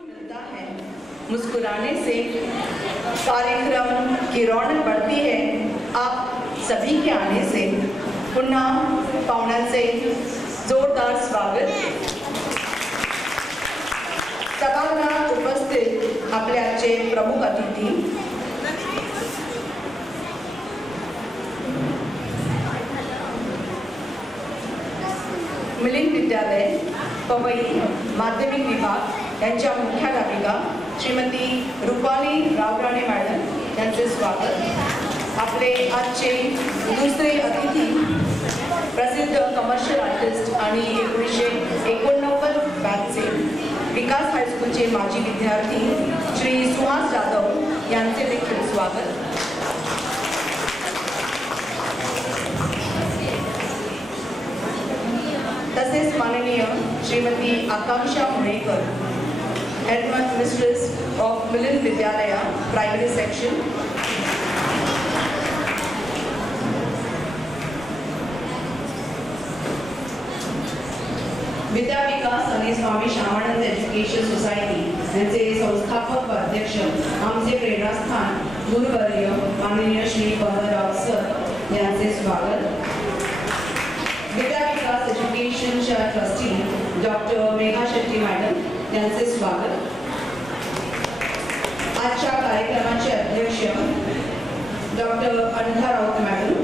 मिलता है, मुस्कुराने से कार्यक्रम की रौनक बढ़ती है। आप सभी के आने से पुन्हा पाहुण्यांचे जोरदार स्वागत। सभागृहात उपस्थित आपले आजचे प्रमुख अतिथी, मिलिंद विद्यालय पवई माध्यमिक विभाग यांच्या मुख्याध्यापिका श्रीमती रुपाली रावराणे मॅडम यांचे स्वागत। आपले आजचे दुसरे अतिथी प्रसिद्ध कमर्शियल आर्टिस्ट आणि 1989 बॅचचे विकास हायस्कूलचे माजी विद्यार्थी श्री सुहास जाधव यांचे देखील स्वागत। तसेच माननीय श्रीमती आकांक्षा मुणेकर, हेडमिस्ट्रेस ऑफ मिलिंद विद्यालय प्रायमरी सेक्शन, विद्या विकास आणि स्वामी श्यामानंद एज्युकेशन सोसायटी यांचे संस्थापक व अध्यक्ष आमचे प्रेरणास्थान गुरुवर्य माननीय श्री पवनराव सर यांचे स्वागत। विद्या विकास एज्युकेशनच्या trustee doctor Megha Shetty madam यांचे स्वागत। आजच्या कार्यक्रमाचे अध्यक्ष doctor Anita Raut madam,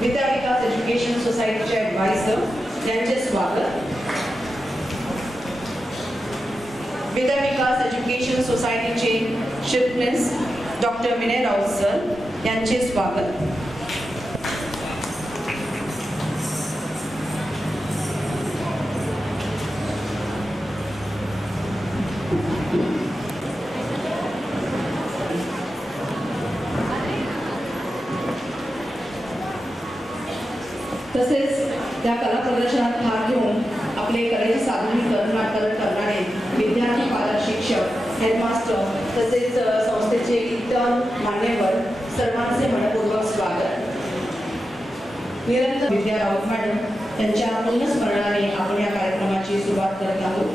Vidya Vikas education सोसायटीचे ॲडवायझर यांचे स्वागत। विद्या विकास एज्युकेशन सोसायटीचे चिफनेस डॉक्टर विनय राऊत सर यांचे स्वागत। तसेच त्या कला प्रदर्शनात भाग घेऊन आपले कलेचे सादरीकरण करणारे विद्यार्थी, पालक, शिक्षक, हेडमास्टर तसेच संस्थेचे इतर मान्यवर सर्वांचे मनपूर्वक स्वागत। निरंतर विद्या राऊत मॅडम यांच्या पुनस्मरणाने आपण या कार्यक्रमाची सुरुवात करत आहोत।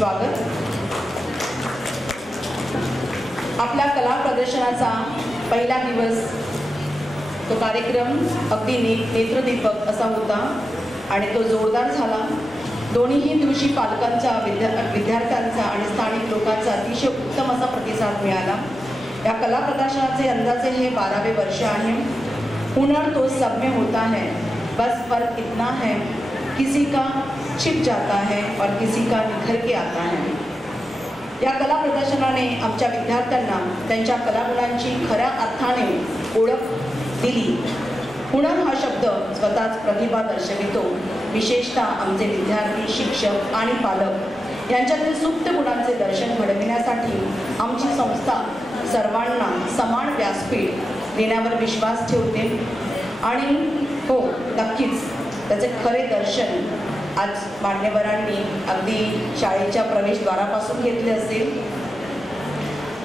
स्वागत. आपल्या कला प्रदर्शनाचा पहिला दिवस तो कार्यक्रम अगदी नेत्रदीपक असा होता आणि तो जोरदार झाला. दोन्हीही दिवशी पालकांचा, विद्यार्थ्यांचा आणि स्थानिक लोकांचा अतिशय उत्तम असा प्रतिसाद मिळाला. या कला प्रदर्शनाचे अंदाजे हे 12वे वर्ष आहे. हुनर तो सब में होता है, बस फर्क इतना है किसी का छिप जाता है और किसी का निखर के आता है. या कला प्रदर्शनाने आमच्या विद्यार्थ्यांना त्यांच्या कलागुणांची खऱ्या अर्थाने ओळख दिली. हुनर हा शब्द स्वतःच प्रतिभा दर्शवितो. विशेषतः आमचे विद्यार्थी, शिक्षक आणि पालक यांच्यातील सुप्त गुणांचे दर्शन घडविण्यासाठी आमची संस्था सर्वांना समान व्यासपीठ देण्यावर विश्वास ठेवते. आणि हो, नक्कीच त्याचे खरे दर्शन आज मान्यवरांनी अगदी शाळेच्या प्रवेशद्वारापासून घेतले असेल.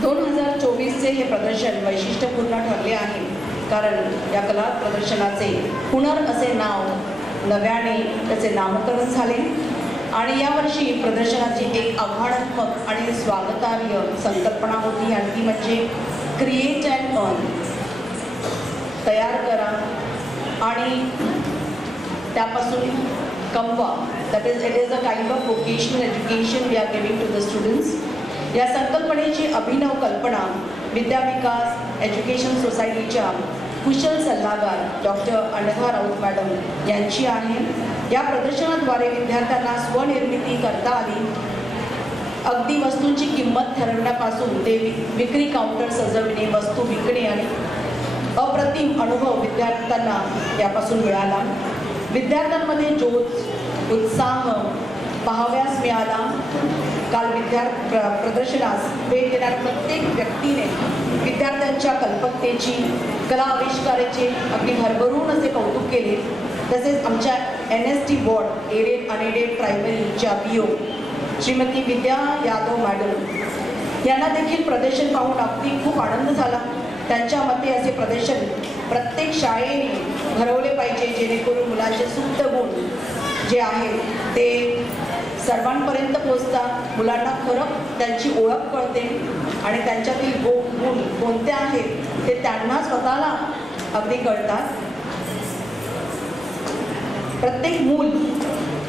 2024चे हे प्रदर्शन वैशिष्ट्यपूर्ण ठरले आहे, कारण या कला प्रदर्शनाचे हुनर असे नाव नव्याने त्याचे नामकरण झाले. आणि यावर्षी प्रदर्शनाची एक आव्हानात्मक आणि स्वागतार्ह संकल्पना होती, आणि ती म्हणजे क्रिएट अँड अर्न. तयार करा आणि त्यापासून कमवा. That is it is a kind of vocational education we are giving to the students. या संकल्पनेची अभिनव कल्पना विद्याविकास एज्युकेशन सोसायटीच्या कुशल सल्लागार डॉक्टर अनघा राऊत मॅडम यांची आहे. या प्रदर्शनाद्वारे विद्यार्थ्यांना स्वनिर्मिती करता आली. अगदी वस्तूंची किंमत ठरवण्यापासून ते विक्री काउंटर सजविणे, वस्तू विकणे आणि अप्रतिम अनुभव विद्यार्थ्यांना यापासून मिळाला. विद्यार्थ्यांमध्ये जोश, उत्साह पाहाव्यास मिळाला. काल प्रदर्शनास भेट देणाऱ्या प्रत्येक व्यक्तीने विद्यार्थ्यांच्या कल्पकतेची, कला आविष्काराचे अगदी भरभरून असे कौतुक केले. तसेच आमच्या NST बोर्ड एडेड अनएडेड प्रायमरीच्या PO श्रीमती विद्या यादव मॅडम यांना देखील प्रदर्शन पाहून अगदी खूप आनंद झाला. त्यांच्या मते असे प्रदर्शन प्रत्येक शाळेने भरवले पाहिजे, जेणेकरून मुलांचे सुप्त गुण जे आहेत ते सर्वांपर्यंत पोचतात. मुलांना खरं त्यांची ओळख कळते आणि त्यांच्यातील गुण कोणते आहेत ते त्यांना स्वतःला अगदी कळतात. प्रत्येक मूल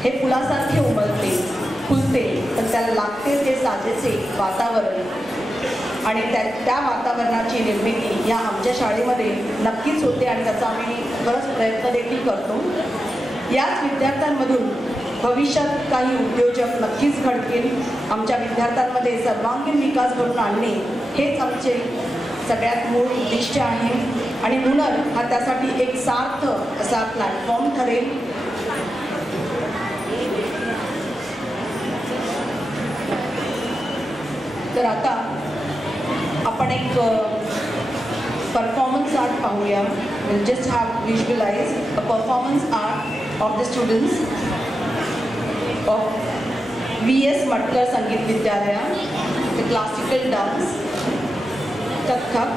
हे फुलासारखे उमलते, फुलते, पण त्याला लागते ते साजेसे वातावरण, आणि त्या वातावरणाची निर्मिती या आमच्या शाळेमध्ये नक्कीच होते आणि त्याचा आम्ही बराच प्रयत्न देखील करतो. याच विद्यार्थ्यांमधून भविष्यात काही उद्योजक नक्कीच घडतील. आमच्या विद्यार्थ्यांमध्ये सर्वांगीण विकास घडवून आणणे हेच आमचे सगळ्यात मूळ उद्दिष्ट आहे, आणि हुनर हा त्यासाठी एक सार्थ असा प्लॅटफॉर्म ठरेल. तर आता आपण एक परफॉर्मन्स आर्ट पाहूया. Will just have visualise a performance art of the students of VS Matkar Sangeet Vidyalaya, the classical dance, Kathak.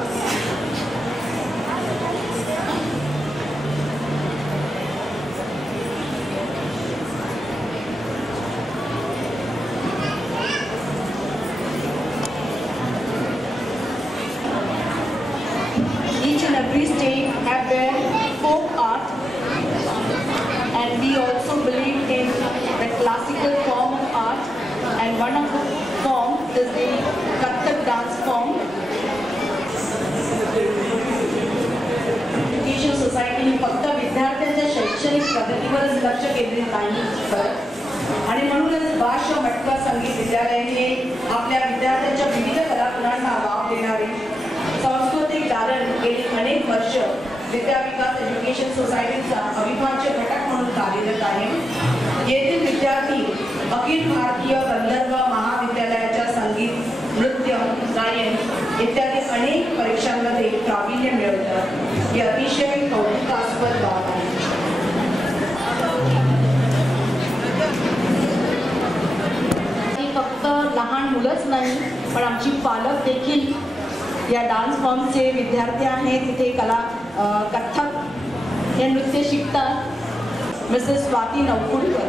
Each and every state have their folk art, and we also believe in the classical form of art, and one of the form is the Kathak dance form. Education society ही फक्त विद्यार्थ्यांच्या शैक्षणिक प्रगतीवरच लक्ष केंद्रित नाही, आणि म्हणूनच भाष्य मटकर संगीत विद्यालय हे आपल्या विद्यार्थ्यांच्या विविध कलागुणांना वाव देणारे सांस्कृतिक दालन गेली अनेक वर्ष विद्याविकास एज्युकेशन सोसायटीचा अविभाज्य घटक म्हणून कार्यरत आहे. येथील विद्यार्थी अखिल भारतीय गंधर्व महाविद्यालयाच्या संगीत, नृत्य, गायन इत्यादी अनेक परीक्षांमध्ये प्रावीण्य मिळवतात. हे अतिशय कौतुकास्पद बाब आहे. फक्त लहान मुलंच नाही, पण आमची पालक देखील या डान्स फॉर्मचे विद्यार्थी आहेत. तिथे कथक हे नृत्य शिकतात. Mrs Swati Navkudkar.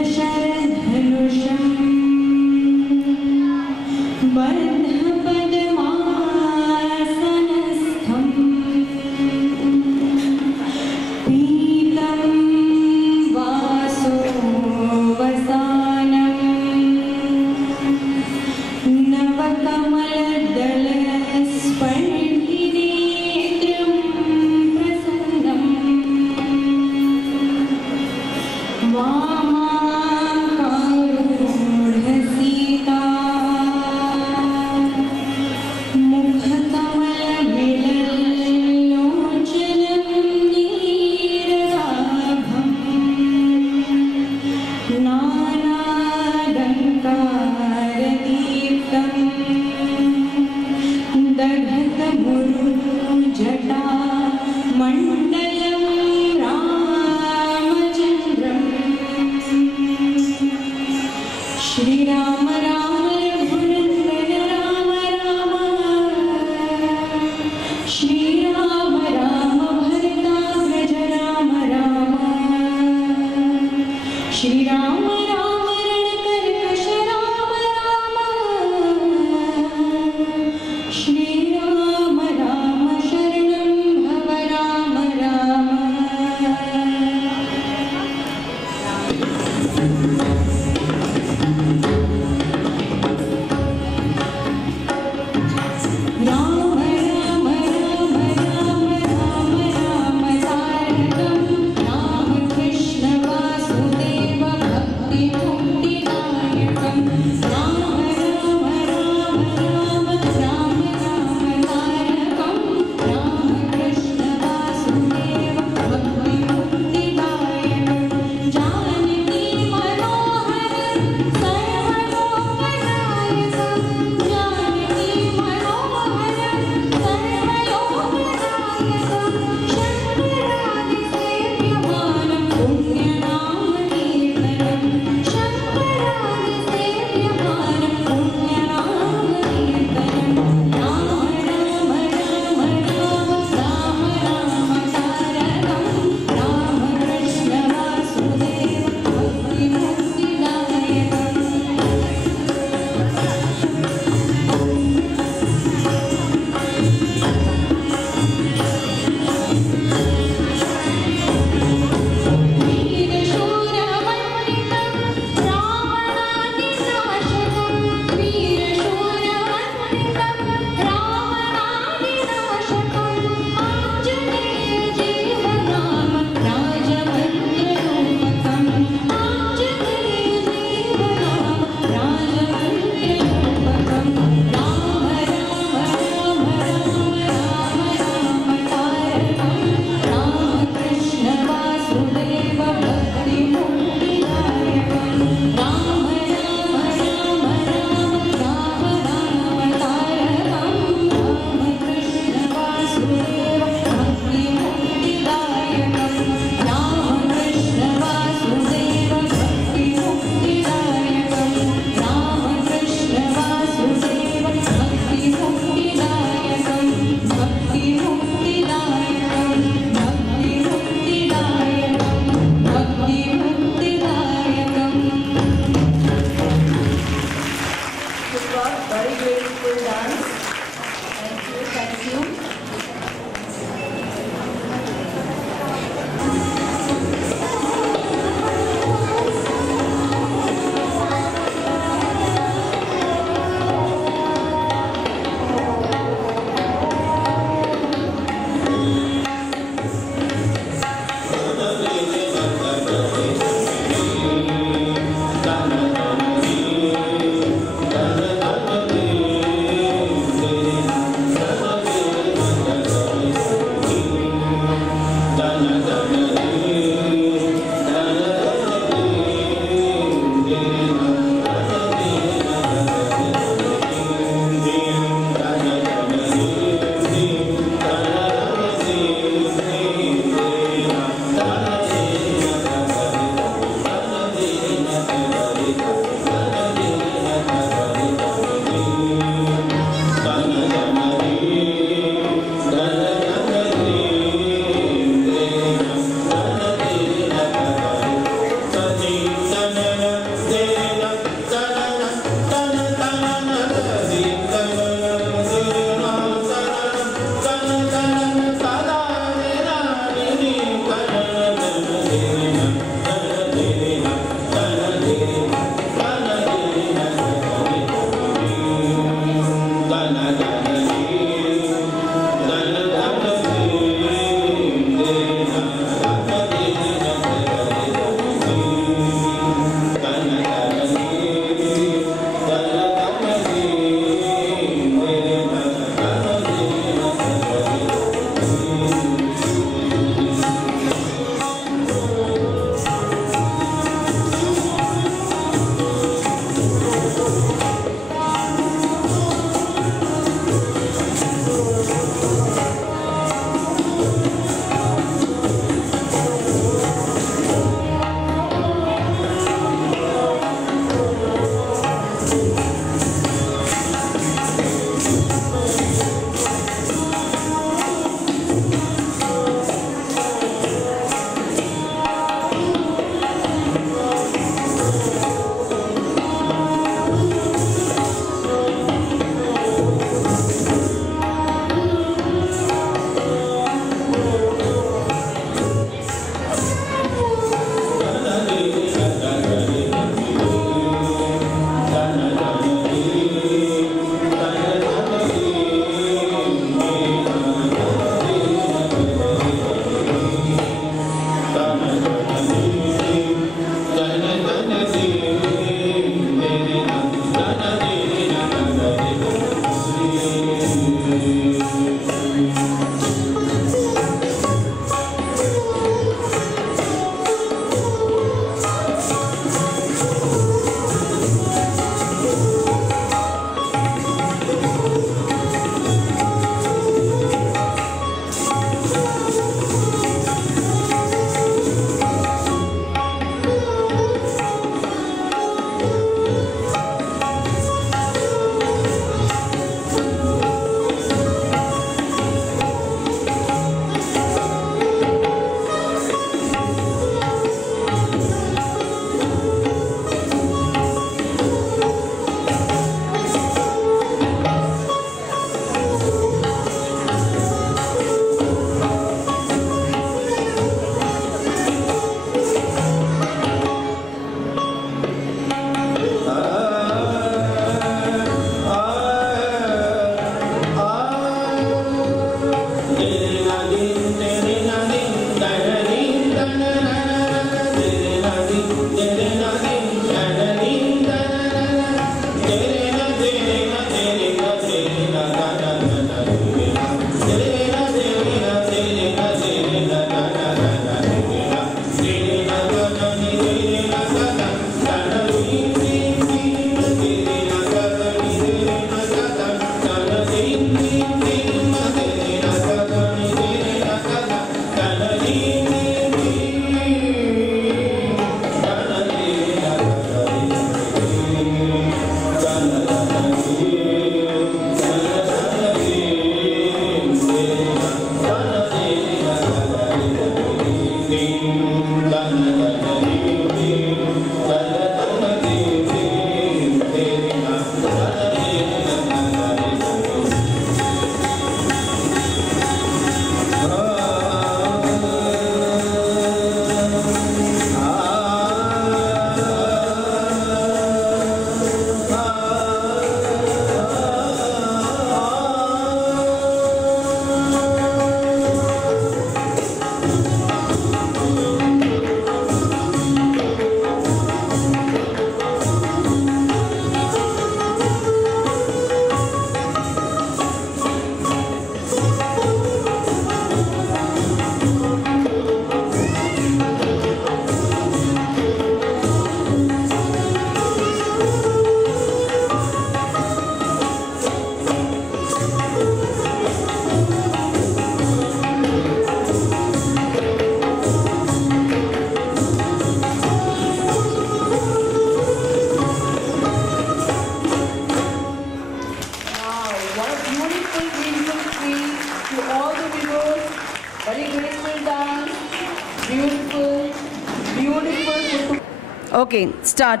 Okay, start.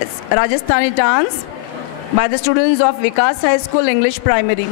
It's Rajasthani dance by the students of Vikas High School English Primary.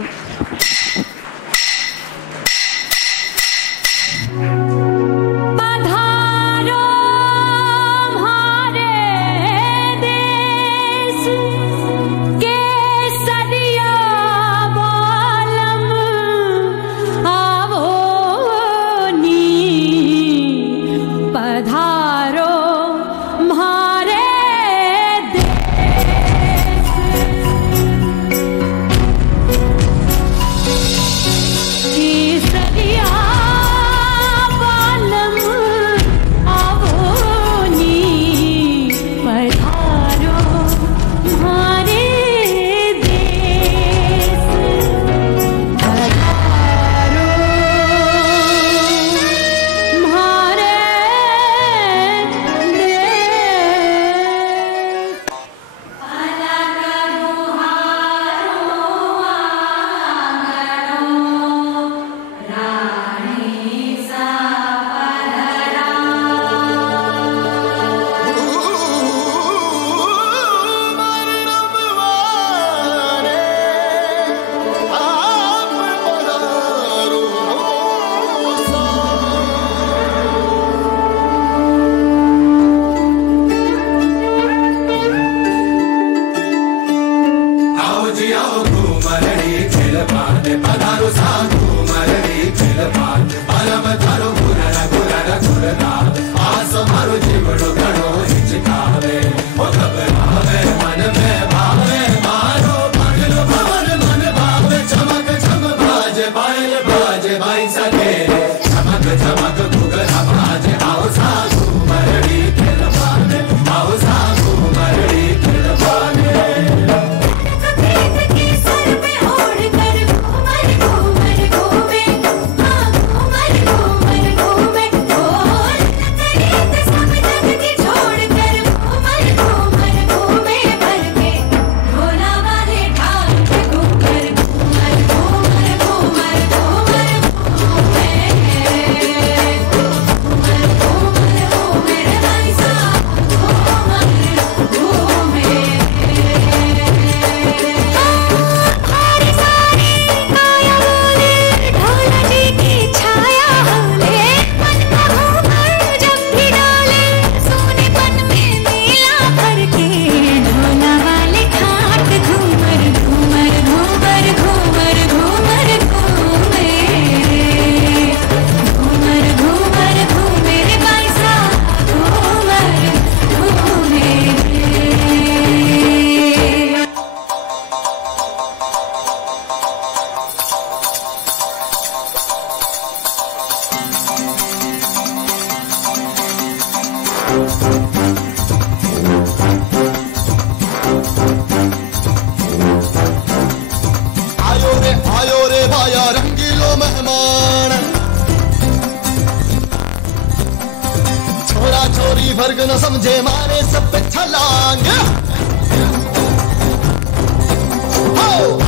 वर्ग न समझे मारे सब पे छलांग।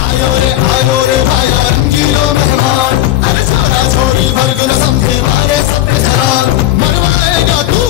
आयो रे भाया रंगीलो मेहमान, अरे छोरा छोरी वर्ग न समझे मारे सब पे छलांग। मरवाएगा तू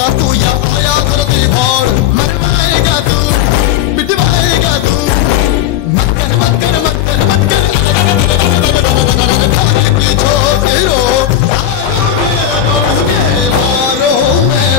का तू या आया धरती भाड़ मरवाएगा तू मिटवाएगा तू मक्कर मक्कर मक्कर मक्कर भाई की छोटी रो मारो मैं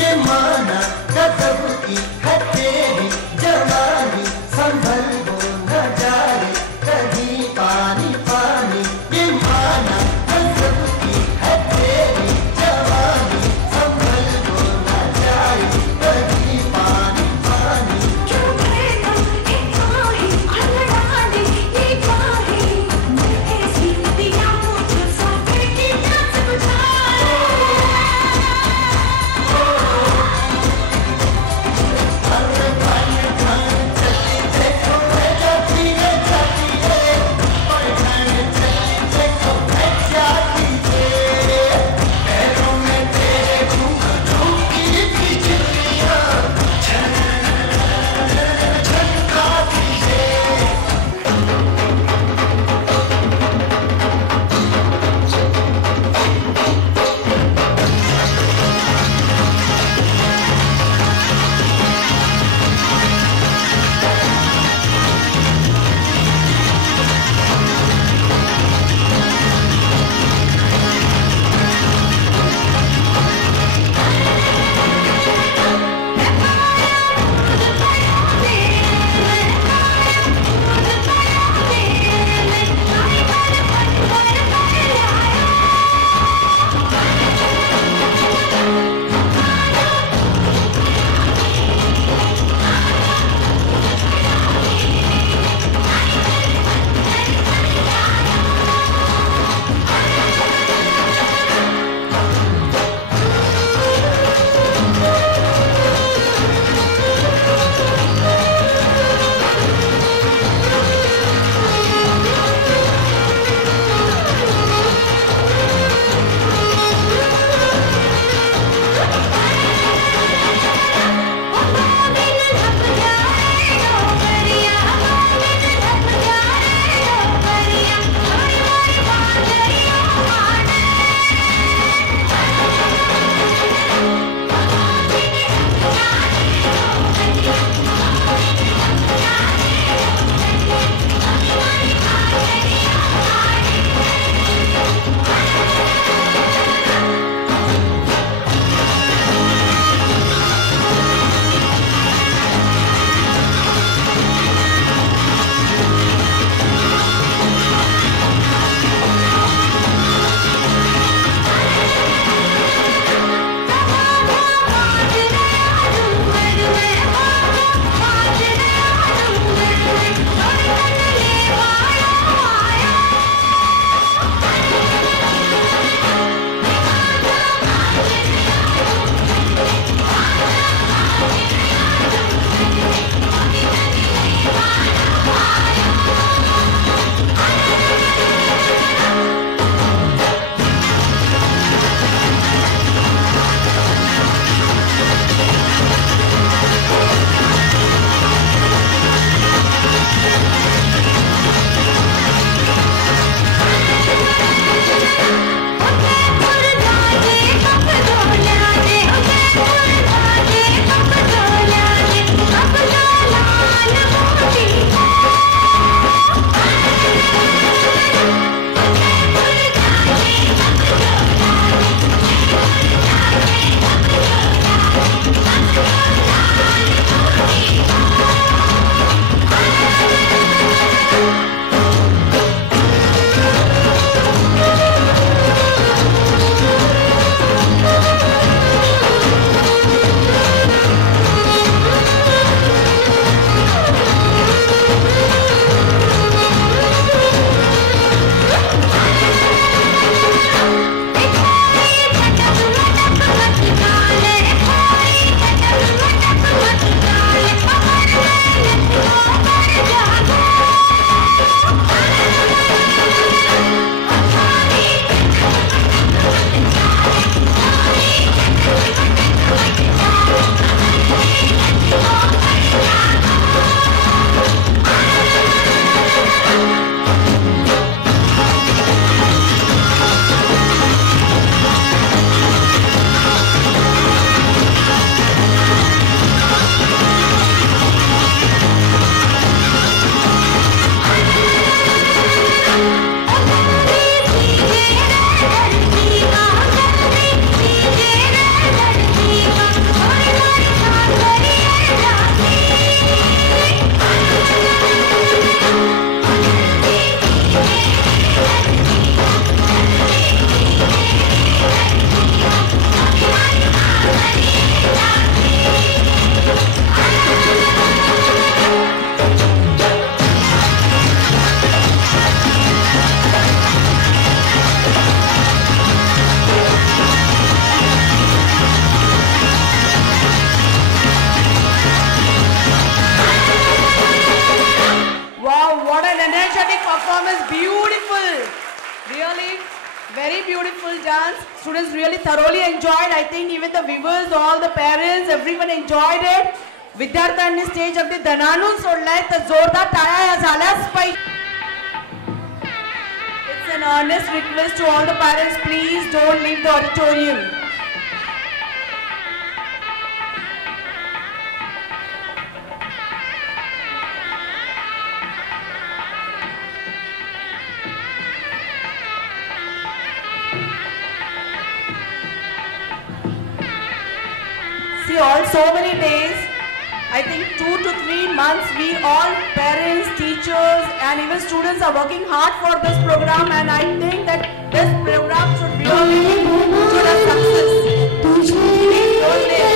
ये माना गजब की है तेरी जवानी संभल हो न जाए कहीं पानी पानी ये माना गजब की है तेरी जवानी संभल हो न जाए कहीं पानी पानी क्यों भरेगा एक बाही अलड़ाने ये बाही मैं ऐसी दिया मुझे सागर की नाच बजाए beautiful dance. Students really thoroughly enjoyed. I think even the viewers, all the parents, everyone enjoyed it. विद्यार्थ्यांनी स्टेज अगदी दणाणून सोडलाय तर जोरदार टाळ्या या झाल्याच पाहिजे. It's an earnest request to all the parents, please don't leave the auditorium. See, all so many days, I think 2 to 3 months, we all parents, teachers and even students are working hard for this program, and I think that this program should really should have success. Please don't leave.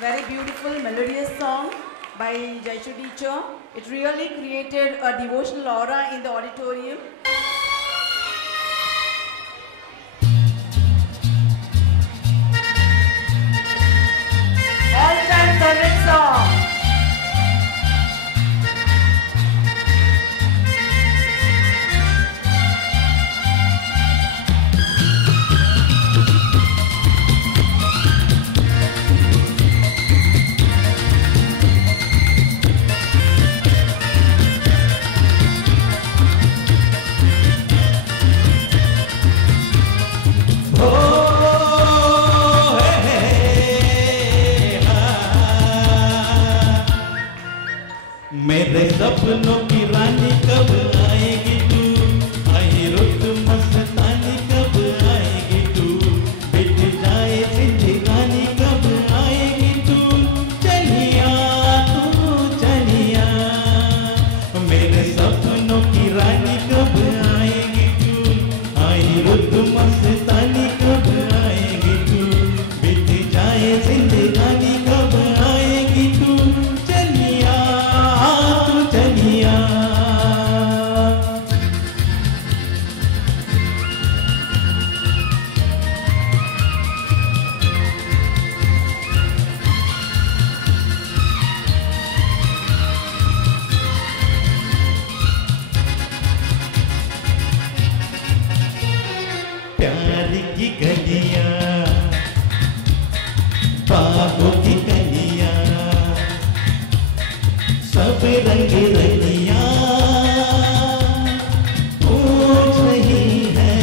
Very beautiful melodious song by Jaishu teacher. It really created a devotional aura in the auditorium. All-time favorite song. सपनों की रानी कब आएगी तू, आई रुत मस्तानी कब आएगी तू, बिट जाए जिंदगानी कब आएगी तू, चलिया तू चलिया, मेरे सपनों की रानी कब आएगी तू, आई रुत मस्तानी कब आएगी तू, बिट जाए जिंदगानी कब आएगी तू, चलिया तू चलिया। प्यार की गलियां, बाहों की कलियां, सब रंग रलियां पूछ रही है,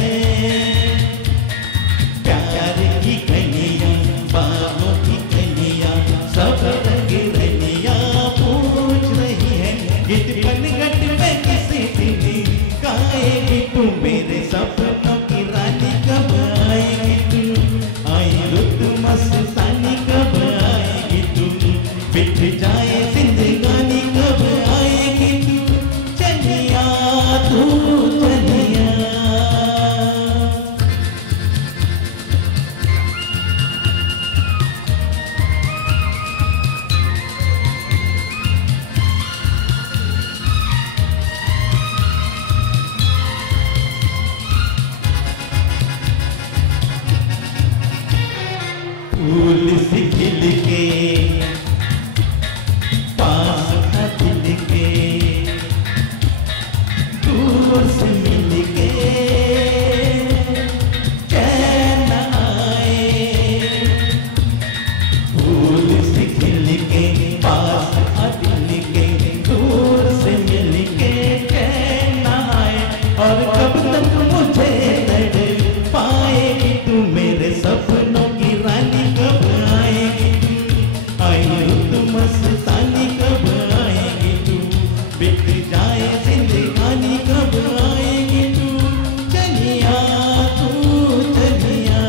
प्यार की गलियां, बाहों की कलियां, सब रंग रलियां पूछ रही है, गीत पनघट में किसी दिन गाएगी तू, मेरे सपनों की रानी कब आएगी तू, आई रुत मस्तानी कब आएगी तू, बिट जाए जिंदगानी कब आएगी तू, चलिया तू चलिया। फूल से खिल के पास था दिल के, दूर से मिल के चैन आए, फूल से खिल के पास था दिल के, दूर से मिल के चैन आए, और कब तक मुझे तड़ पाएगी तू, मेरे सपनों की रानी कब आएगी तू, आई रुत मस्तानी कब आएगी तू, बिक जाए जिंदगानी कब आएगी तू, चलिया तू चलिया।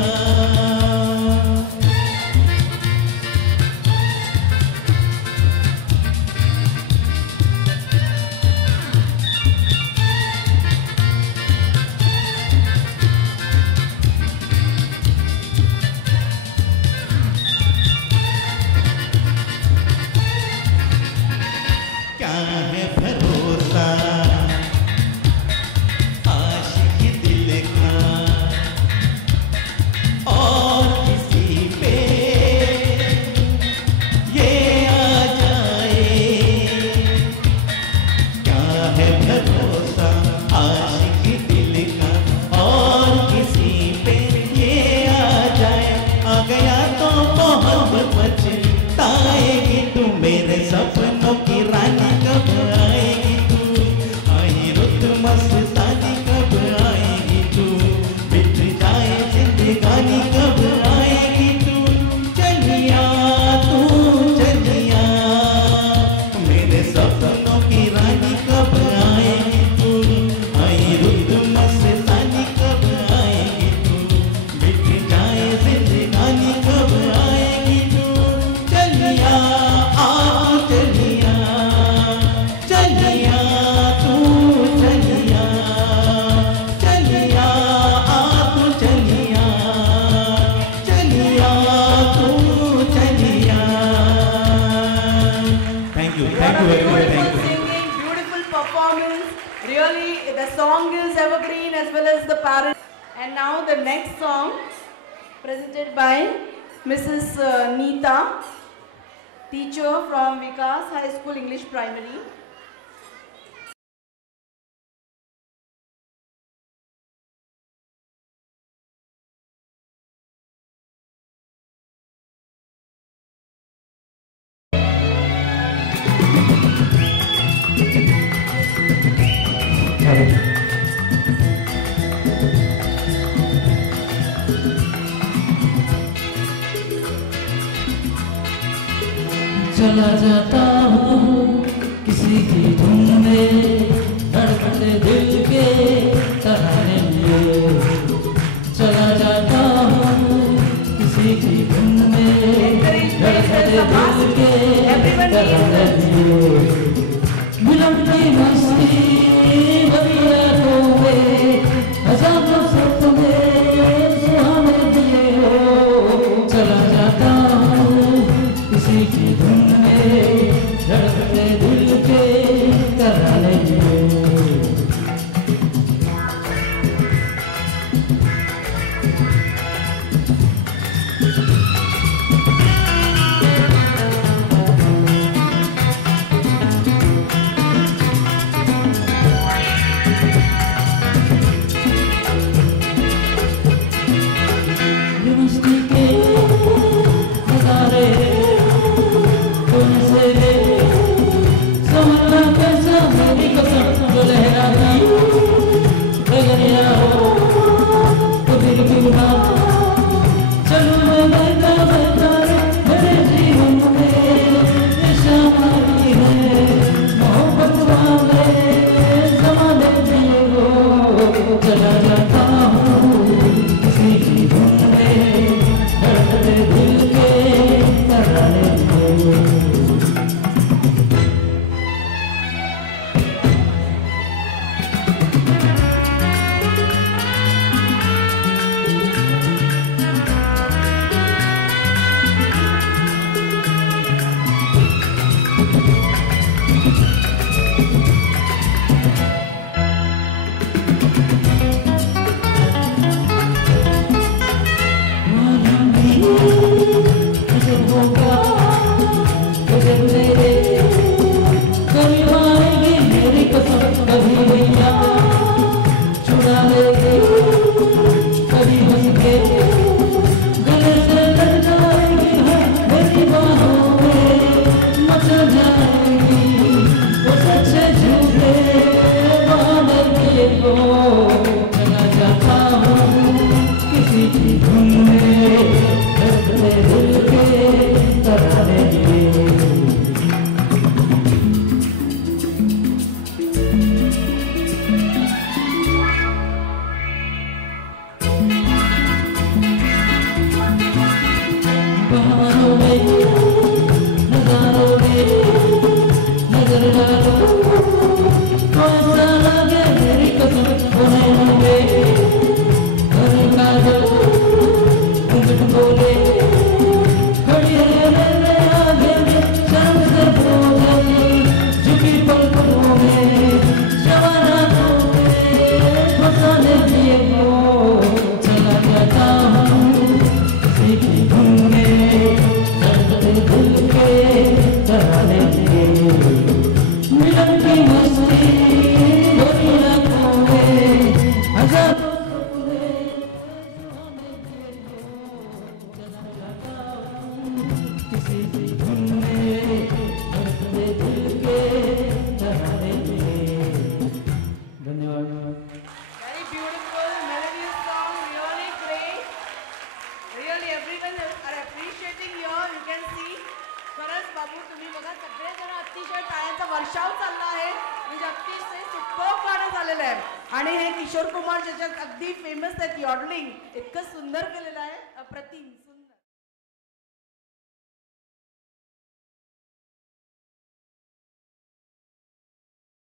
क्या है भरोसा आशिकी दिल का, और किसी पे ये आ जाए, क्या है भरोसा आशिकी दिल का, और किसी पे ये आ जाए, आ गया तो मोहब्बत पछताएगी तू, मेरे सपनों की रानी कब आएगी तू, आई रुत मस्तानी कब आएगी तू, बिट जाए जिंदगानी कब आएगी तू, चलिया तू चलिया, मेरे सपनों की रानी कब आएगी तू, आई रुत मस्तानी कब आएगी तू, बिट जाए जिंदगानी कब आएगी तू, चलिया चलिया चलिया तू चलिया, चलिया तू चलिया, चलिया तू चलिया। Thank you very much, thank you. Singing, beautiful performance. Really, the song is evergreen as well as the parent. And now the next song, presented by Mrs. Neeta, teacher from Vikas High School English Primary. चला जाता हूँ किसी की धुन वर्षाव चालला आहे म्हणजे अतिशय सुपर गाणं झालेलं आहे आणि हे किशोर कुमार ज्याच्यात अगदी फेमस आहेत यॉडलिंग इतकं सुंदर केलेलं आहे.